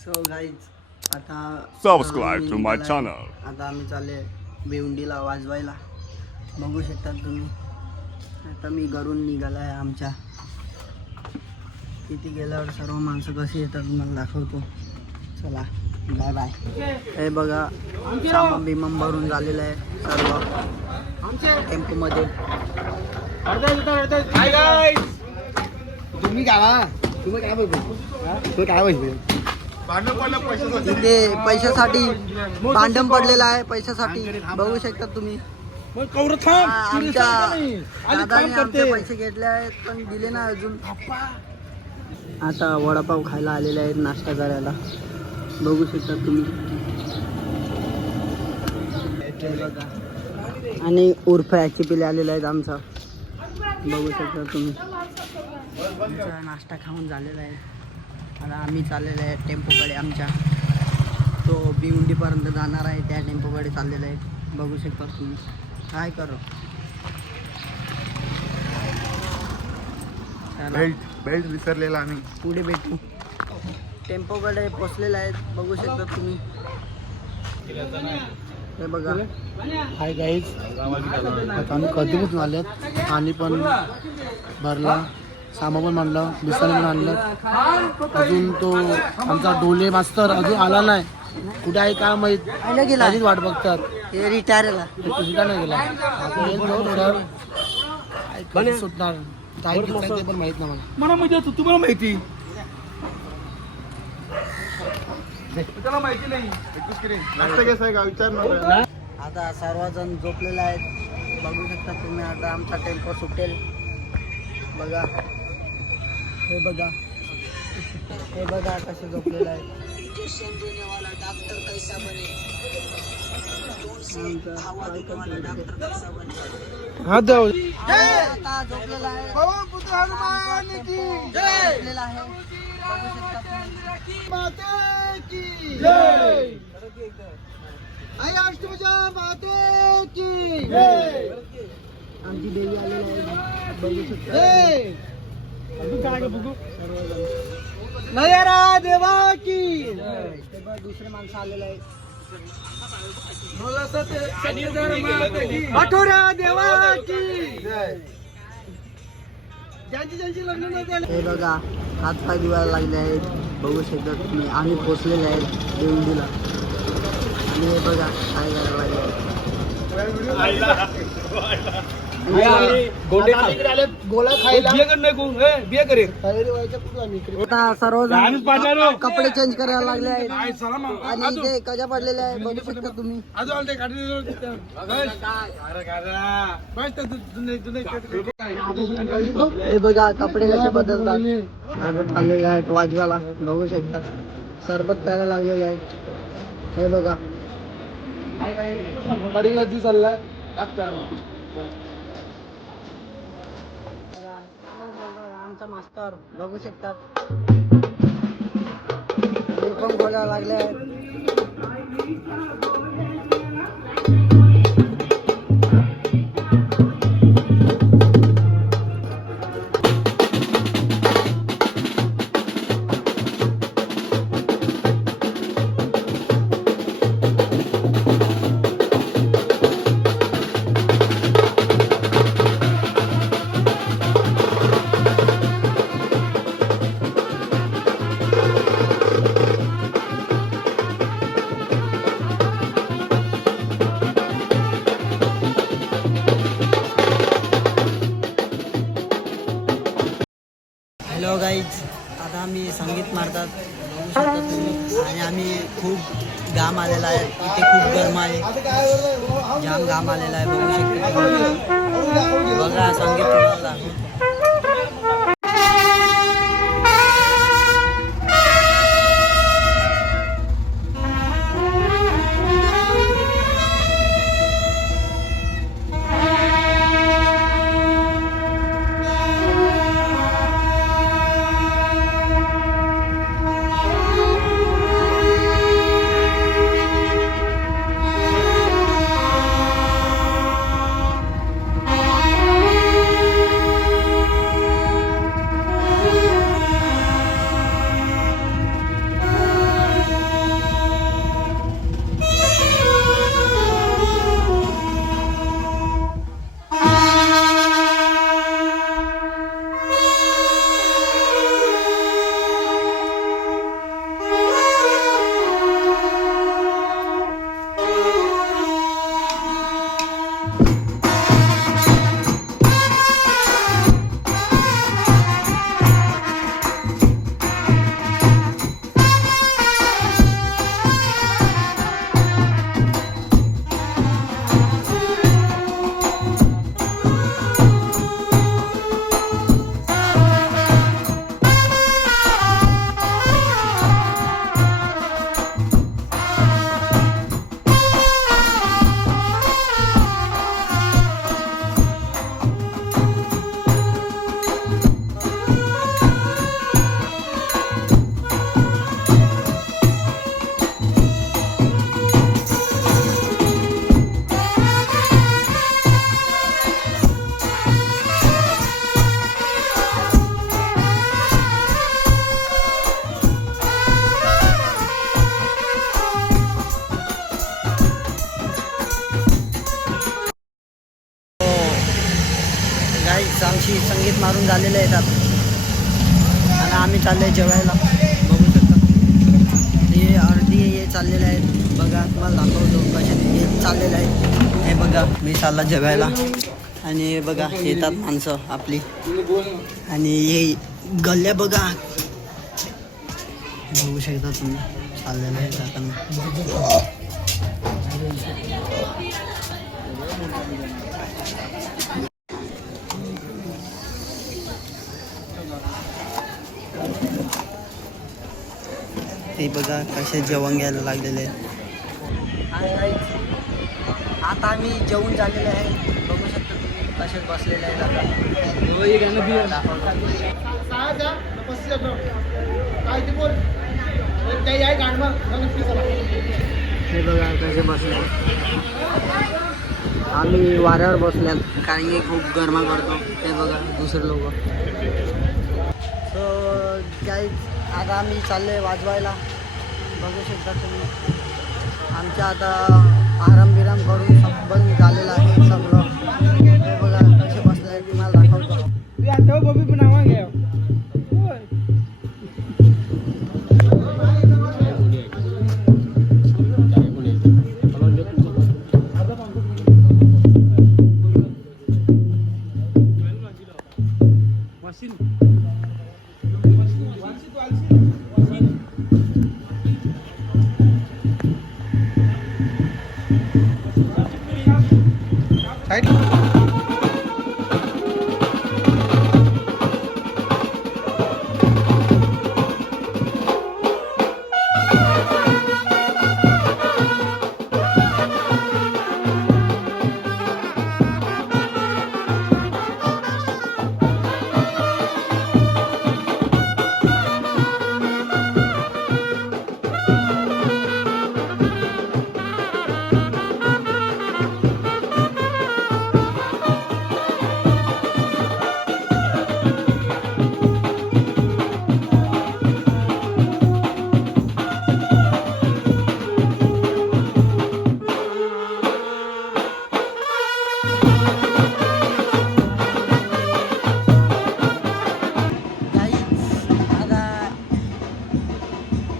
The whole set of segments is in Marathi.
सो गाईज आता Subscribe to my channel. आता आम्ही चालले भिवंडीला वाजवायला. बघू शकतात तुम्ही. आता मी घरून निघाला आहे आमच्या. तिथे गेल्यावर सर्व माणसं कशी येतात मला दाखवतो. चला बाय बाय. हे बघा सामान बिमान भरून झालेलं आहे सर्व टेम्पोमध्ये. तुम्ही काय बोलतो इथे पैशासाठी भांडण पडलेलं आहे. पैशासाठी बघू शकता तुम्ही. आमच्या दादाने आमचे पैसे घेतले आहेत पण दिले नाही अजून. आता वडापाव खायला आलेले आहेत नाश्ता करायला. बघू शकता तुम्ही. आणि उर्फ याची पिले आलेले आहेत आमचा. बघू शकता तुम्ही. आमचा नाश्ता खाऊन झालेला आहे. आता आम्ही चाललेलो आहे टेम्पोकडे आमच्या. तो भिवंडीपर्यंत जाणार आहे त्या टेम्पोकडे चाललेला आहे. बघू शकता तुम्ही. काय करो बेल्ट विसरलेला आम्ही. पुढे भेटू. टेम्पोकडे पोचलेला आहे. बघू शकता तुम्ही. हे बघा. हाय गाईज, आता आम्ही कधीच आल्यात. पाणी पण भरला, सामान पण आणलं, बिस्ताने पण आणलं. अजून तो आमचा डोले मास्तर अजून आला नाही. कुठे आहे काय माहीत. गेला आधीच वाट बघतात. हे रिटायरला सुद्धा नाही गेला. आता येईल तो सर. कधी सुटणार काय किस्सा ते पण माहित नाही मला. माहिती तुम्हाला माहिती त्याला माहिती नाही. आता सर्वजण झोपलेले आहेत. बघू शकता तुम्ही. आता आमचा टेम्पो सुटेल. बघा हे बघा. हे बघा कसे झोपलेलं आहे. हात जाऊ. आता झोपलेला आहे. झोपलेला आहे. बघू शकता तुम्ही. आमची देवी आलेली आहे. बघू शकता. नयरा देवा की. दुसरे माणसं आलेले आहेत. आठवड्या देवा की. हे बघा हात पाय धुवायला लागले आहेत. बघू शकता तुम्ही. आम्ही पोचलेले आहेत भिवंडीला. आणि हे बघा काय करायला लागले. आता सर्वजण कपडे चेंज करायला लागले आहेत. आणि इथे कजा पडलेले आहे. बघू शकता तुम्ही. हे बघा कपडे कसे बदलतात. आलेले आहेत वाजवायला. बघू शकता. सरबत प्यायला लागलेले आहे. हे बघा चाललाय. आमचा मास्तर बघू शकतात. पण बोलायला लागले आहेत. हॅलो गाईज, आता आम्ही संगीत मारतात. बघू शकता तुम्ही. आणि आम्ही खूप घाम आलेला आहे. इथे खूप गरम आहे. जाम घाम आलेला आहे. बघू शकता तुम्ही. बघा संगीत तुम्हाला दाखवतो. झालेले आहेत आता आणि आम्ही चाललोय जेवायला. बघू शकता हे अर्धी हे चाललेले आहेत बघा. तुम्हाला दाखवतो कसे हे चाललेले आहेत. हे बघा मी चालला जेवायला आणि हे बघा येतात माणसं आपली आणि हे गल्ल्या बघा बघू शकता तुम्ही चाललेलं आहे जाताना. हे बघा कसे जेवण घ्यायला लागलेले आहे. आता आम्ही जेवून झालेले आहे. बघू शकता तुम्ही कसे बसलेले आहेत आता. हे बघा कसे बसले. आम्ही वाऱ्यावर बसल्यात कारण की खूप गरमा करतो. हे बघा दुसरे लोक. सो गाईज आता आम्ही चाललो आहे वाजवायला. बघू शकता तुम्ही आमच्या आता आराम बिराम करून सब बंद झालेलं आहे सगळं. हे बघा कसे बसले आहे तुम्हाला दाखवतो.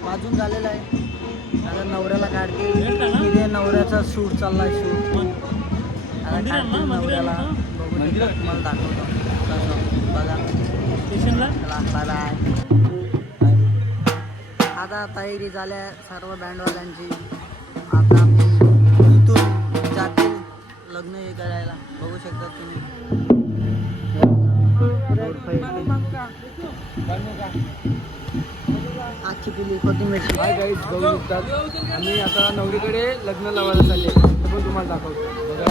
वाजून झालेलं आहे. आता नवऱ्याला काढते. इथे नवऱ्याचा शूट चाललाय. शूट आता काढते नवऱ्याला. बघू शकता तुम्हाला दाखवतो कसं बघा. आता तयारी झाल्या सर्व बँडवाल्यांची. आता आम्ही इथून जातील लग्न हे करायला. बघू शकता तुम्ही. आजची पिली कोथिंबीर. हाय गाईज बघू शकतात आम्ही आता नवरीकडे लग्न लावायला चालले. ते पण तुम्हाला दाखवतो बघा.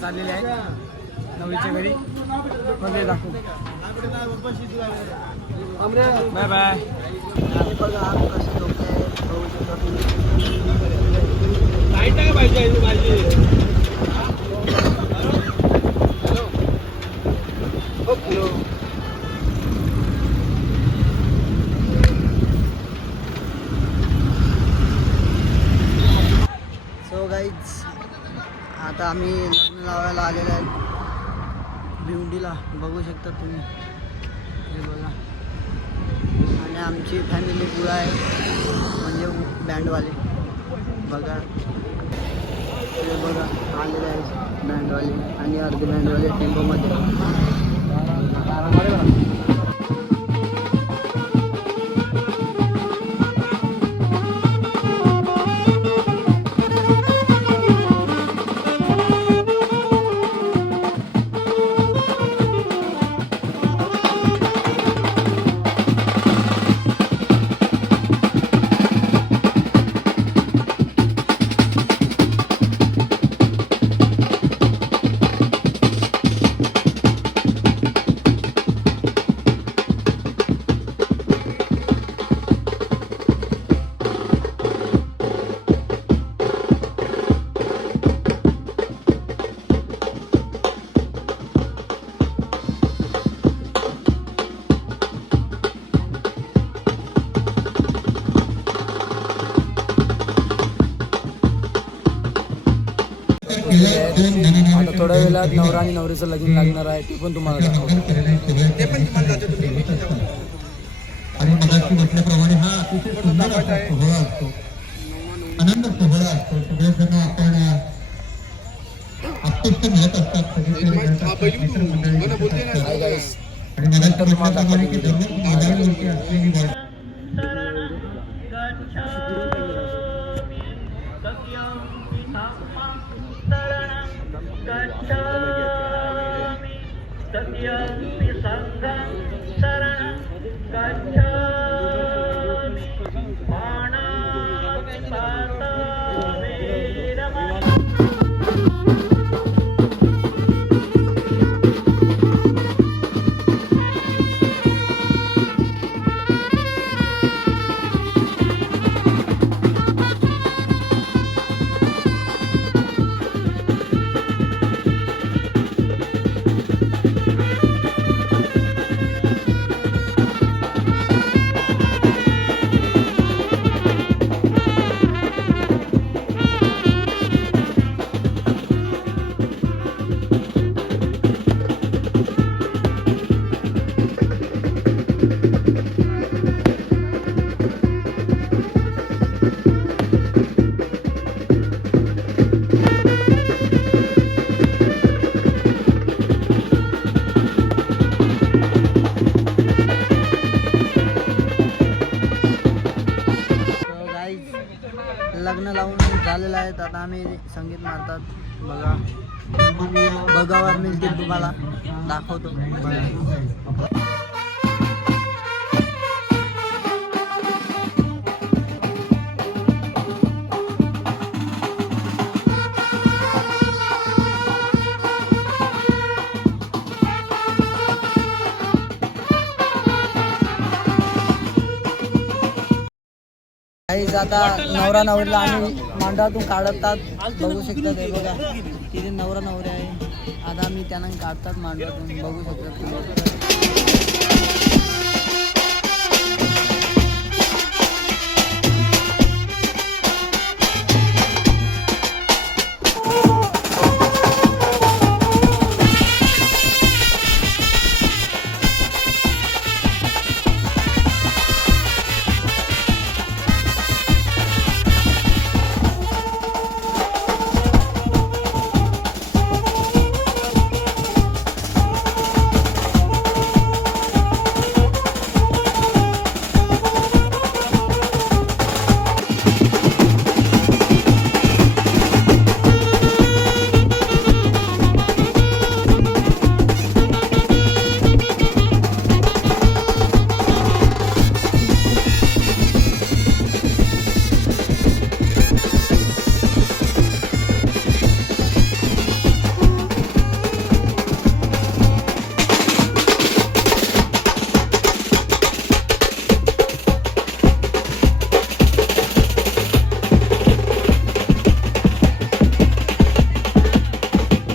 चाललेले आहेत नवरीच्या घरी. मध्ये दाखवू. Bye bye. बघा कसं झोपले. सो गाईज आता आम्ही लग्न लावायला आलेलो आहे भिवंडीला, बघू शकता तुम्ही, हे बघा. आणि आमची फॅमिली पुढं आहे, म्हणजे बँडवाले बघा, हे बघा आलेले आहेत बँडवाले आणि अर्धे बँडवाले टेम्पोमध्ये. आता थोड्या वेळात नवरा आणि नवरीचं लगीन लागणार आहे, ते पण तुम्हाला दाखवतो. आणि मगाशी म्हटल्याप्रमाणे हा अतिशय सुंदर असा सोहळा असतो, आनंद सोहळा असतो. सगळेजण आपण आत्मस्थ मिळत असतात, सगळीकडे मित्रमंडळी आणि मगाशी म्हटल्याप्रमाणे की दररोज मागाळीवरती असलेली वाट लग्न लावून झालेलं आहे. आता आम्ही संगीत मारतात बघा, बघावर मिळतील तुम्हाला, दाखवतो बघा. काहीच आता नवरा नवरीला आम्ही मांडवातून काढतात, बघू शकता ते बघा, तिथे नवरा नवरी आहे. आता आम्ही त्यांना काढतात मांडवातून, बघू शकता तुम्ही.